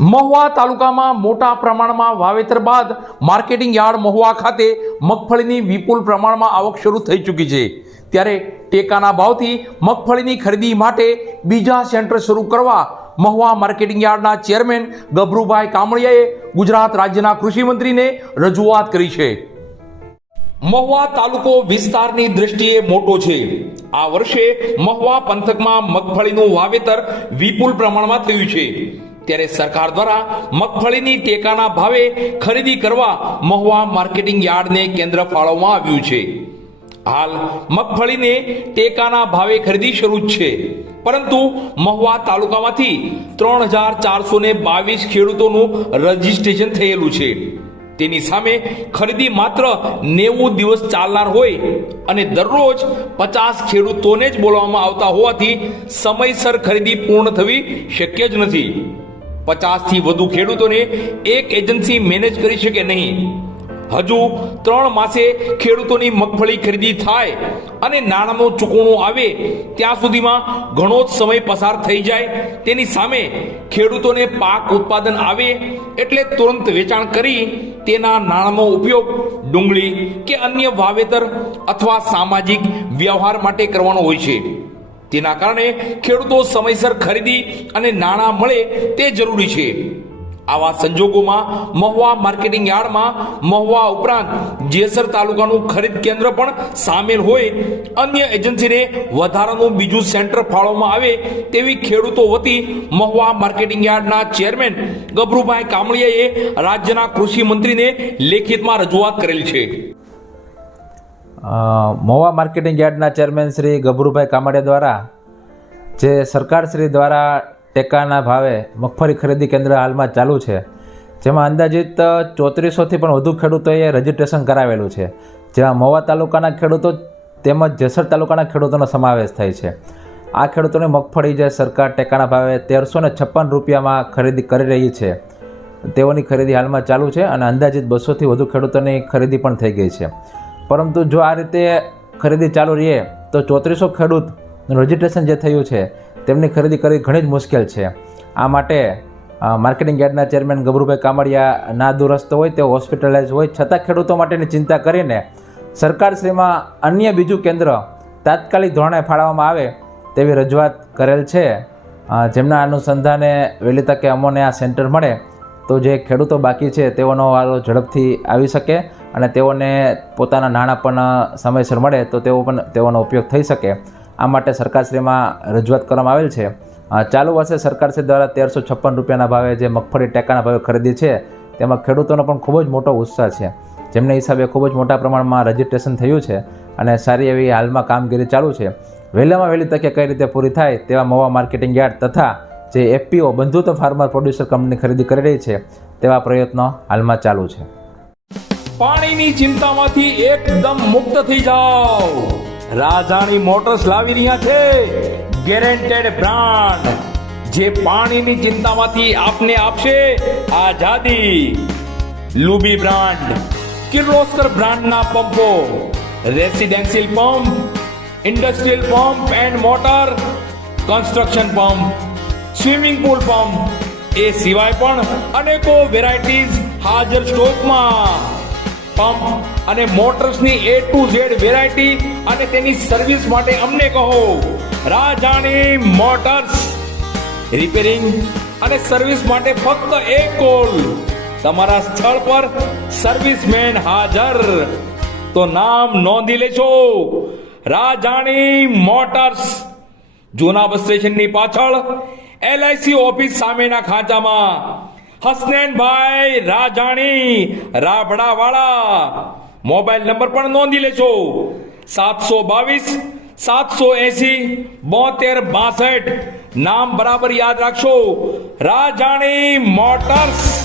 મહુવા તાલુકામાં મોટા પ્રમાણમાં વાવેતર બાદ માર્કેટિંગ યાર્ડ મહુવા ખાતે મગફળીની વિપુલ પ્રમાણમાં આવક શરૂ થઈ ચૂકી છે. ત્યારે ટેકાના ભાવથી મગફળીની ખરીદી માટે બીજા સેન્ટર શરૂ કરવા મહુવા માર્કેટિંગ યાર્ડના ચેરમેન ગભરુભાઈ કામળિયાએ ગુજરાત રાજ્યના કૃષિમંત્રીને રજૂઆત કરી છે. મહુવા તાલુકો વિસ્તારની દ્રષ્ટિએ મોટો છે. આ વર્ષે મહુવા પંથકમાં મગફળીનું વાવેતર વિપુલ પ્રમાણમાં થયું છે. ત્યારે સરકાર દ્વારા મગફળીની ટેકાના ભાવે ખરીદી કરવા મહુવા માર્કેટિંગ યાર્ડને કેન્દ્ર ફાળવવામાં આવ્યું છે. હાલ મગફળીને ટેકાના ભાવે ખરીદી શરૂ છે. પરંતુ મહુવા તાલુકામાંથી ત્રણ હજાર ચારસો ને બાવીસ ખેડૂતોનું રજીસ્ટ્રેશન થયેલું છે. તેની સામે ખરીદી માત્ર નેવું દિવસ ચાલનાર હોય અને દરરોજ પચાસ ખેડૂતોને જ બોલાવવામાં આવતા હોવાથી સમયસર ખરીદી પૂર્ણ થવી શક્ય જ નથી. પચાસથી વધુ ખેડૂતોને એક એજન્સી મેનેજ કરી શકે નહીં. હજુ ત્રણ માસે ખેડૂતોની મગફળી ખરીદી થાય અને નાણાંનું ચૂકવણું આવે, ત્યાં સુધીમાં ઘણો જ સમય પસાર થઈ જાય. તેની સામે ખેડૂતોને પાક ઉત્પાદન આવે એટલે તુરંત વેચાણ કરી તેના નાણાંનો ઉપયોગ ડુંગળી કે અન્ય વાવેતર અથવા સામાજિક વ્યવહાર માટે કરવાનો હોય છે. તેના કારણે ખેડૂતો સમયસર ખરીદી અને નાણાં મળે તે જરૂરી છે. આવા સંજોગોમાં મહુવા માર્કેટિંગ યાર્ડમાં મહુવા ઉપરાંત જેસર તાલુકાનું ખરીદ કેન્દ્ર પણ સામેલ હોય. અન્ય એજન્સીને વધારાનું બીજું સેન્ટર ફાળવવામાં આવે તેવી ખેડૂતો વતી મહુવા માર્કેટિંગ યાર્ડના ચેરમેન ગભરુભાઈ કામળિયાએ રાજ્યના કૃષિ મંત્રીને લેખિતમાં રજૂઆત કરેલ છે. અ, મહુવા માર્કેટિંગ યાર્ડના ચેરમેન શ્રી ગભરુભાઈ કામડિયા દ્વારા જે સરકાર શ્રી દ્વારા ટેકાના ભાવે મગફળી ખરીદી કેન્દ્ર હાલમાં ચાલુ છે જેમાં અંદાજિત ચોત્રીસોથી પણ વધુ ખેડૂતોએ રજીસ્ટ્રેશન કરાવેલું છે જેમાં મોવા તાલુકાના ખેડૂતો તેમજ જેસર તાલુકાના ખેડૂતોનો સમાવેશ થાય છે. આ ખેડૂતોની મગફળી જે સરકાર ટેકાના ભાવે તેરસો ને છપ્પન રૂપિયામાં ખરીદી કરી રહી છે. તેઓની ખરીદી હાલમાં ચાલુ છે અને અંદાજિત બસોથી વધુ ખેડૂતોની ખરીદી પણ થઈ ગઈ છે. પરંતુ જો આ રીતે ખરીદી ચાલુ રહીએ, તો ચોત્રીસો ખેડૂત રજીસ્ટ્રેશન જે થયું છે, તેમની ખરીદી કરવી ઘણી જ મુશ્કેલ છે. આ માટે માર્કેટિંગ યાર્ડના ચેરમેન ગભરુભાઈ કામડિયા ના દુરસ્ત હોય, તેઓ હોસ્પિટલાઇઝ હોય, છતાં ખેડૂતો માટેની ચિંતા કરીને સરકારશ્રીમાં અન્ય બીજું કેન્દ્ર તાત્કાલિક ધોરણે ફાળવવામાં આવે તેવી રજૂઆત કરેલ છે. જેમના અનુસંધાને વહેલી તકે અમોને આ સેન્ટર મળે. તો જે ખેડૂતો બાકી છે, તેઓનો વારો ઝડપથી આવી શકે અને તેઓને પોતાના નાણાં પણ સમયસર મળે તો તેઓ પણ તેઓનો ઉપયોગ થઈ શકે. આ માટે સરકારશ્રીમાં રજૂઆત કરવામાં આવેલ છે. ચાલુ વર્ષે સરકારશ્રી દ્વારા તેરસો છપ્પન રૂપિયાના ભાવે જે મગફળી ટેકાના ભાવે ખરીદી છે, તેમાં ખેડૂતોનો પણ ખૂબ જ મોટો ઉત્સાહ છે. જેમને હિસાબે ખૂબ જ મોટા પ્રમાણમાં રજીસ્ટ્રેશન થયું છે અને સારી એવી હાલમાં કામગીરી ચાલુ છે. વહેલામાં વહેલી તકે કઈ રીતે પૂરી થાય તેવા મવા માર્કેટિંગ યાર્ડ તથા જે F P O Bandhutva farmer producer company ખરીદી કરી રહી છે, તેવા પ્રયત્નો હાલમાં ચાલુ છે. પાણીની ચિંતામાંથી એકદમ મુક્ત થઈ જાઓ. રાજાની મોટર્સ લાવી રહ્યા છે. ગેરેન્ટેડ બ્રાન્ડ જે પાણીની ચિંતામાંથી આપને આપશે આઝાદી. લુબી બ્રાન્ડ. કિર્લોસ્કર બ્રાન્ડના પંપો. Residential pump, industrial pump and motor, construction pump. Swimming pool pump એ સિવાય પણ અનેકો વેરાયટીઝ હાજર સ્ટોકમાં. પંપ અને મોટર્સની એ ટુ ઝેડ વેરાયટી અને તેની સર્વિસ માટે અમને કહો રાજાણી મોટર્સ. રિપેરિંગ અને સર્વિસ માટે ફક્ત એક કોલ. તમારા સ્થળ પર સર્વિસમેન હાજર. તો નામ નોંધી લેજો રાજાણી મોટર્સ. જૂના બસ સ્ટેશનની પાછળ એલઆઈસી ઓફિસ સામેના ખાંચામાં હસનેનભાઈ રાજાણી, રાબડાવાળા. મોબાઈલ નંબર પણ નોંધી લેજો. સાતસો બાવીસ, સાતસો એસી, બોતેર બાસઠ. નામ બરાબર યાદ રાખશો. રાજાણી મોટર્સ.